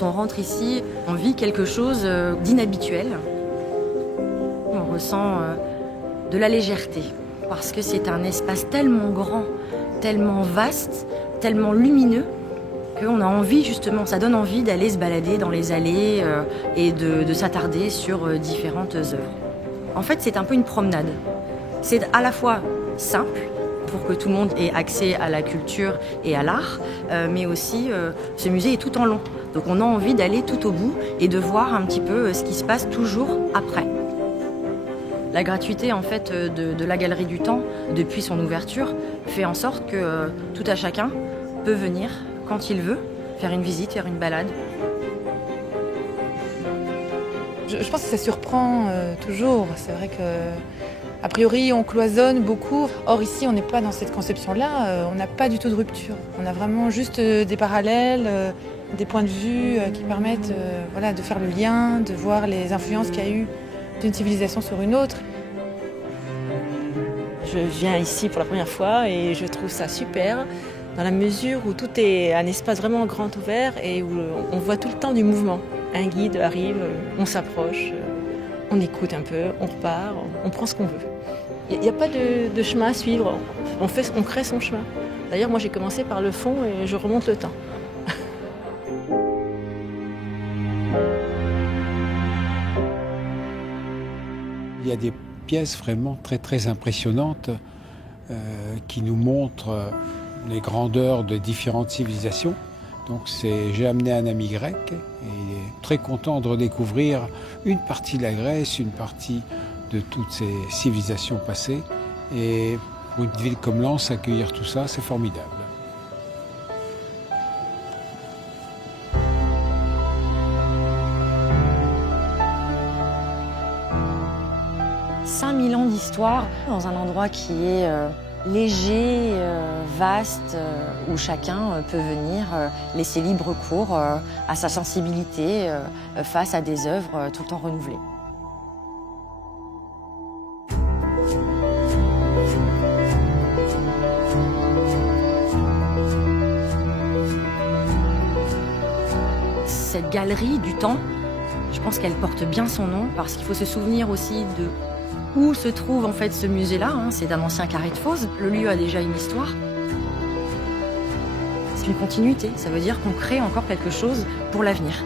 Quand on rentre ici, on vit quelque chose d'inhabituel. On ressent de la légèreté, parce que c'est un espace tellement grand, tellement vaste, tellement lumineux, qu'on a envie justement, ça donne envie d'aller se balader dans les allées et de s'attarder sur différentes œuvres. En fait, c'est un peu une promenade. C'est à la fois simple, pour que tout le monde ait accès à la culture et à l'art, mais aussi ce musée est tout en long. Donc on a envie d'aller tout au bout et de voir un petit peu ce qui se passe toujours après. La gratuité en fait de la Galerie du Temps, depuis son ouverture, fait en sorte que tout à chacun peut venir quand il veut, faire une visite, faire une balade. Je pense que ça surprend toujours. C'est vrai que a priori, on cloisonne beaucoup. Or, ici, on n'est pas dans cette conception-là. On n'a pas du tout de rupture. On a vraiment juste des parallèles, des points de vue qui permettent voilà, de faire le lien, de voir les influences qu'il y a eu d'une civilisation sur une autre. Je viens ici pour la première fois et je trouve ça super dans la mesure où tout est un espace vraiment grand ouvert et où on voit tout le temps du mouvement. Un guide arrive, on s'approche, on écoute un peu, on repart, on prend ce qu'on veut. Il n'y a pas de chemin à suivre, on crée son chemin. D'ailleurs, moi j'ai commencé par le fond et je remonte le temps. Il y a des pièces vraiment très très impressionnantes qui nous montrent les grandeurs de différentes civilisations. Donc j'ai amené un ami grec et il est très content de redécouvrir une partie de la Grèce, une partie de toutes ces civilisations passées. Et pour une ville comme Lens, accueillir tout ça, c'est formidable. 5000 ans d'histoire dans un endroit qui est léger, vaste, où chacun peut venir laisser libre cours à sa sensibilité face à des œuvres tout le temps renouvelées. Cette galerie du temps, je pense qu'elle porte bien son nom parce qu'il faut se souvenir aussi de où se trouve en fait ce musée-là. C'est un ancien carré de fosse. Le lieu a déjà une histoire. C'est une continuité. Ça veut dire qu'on crée encore quelque chose pour l'avenir.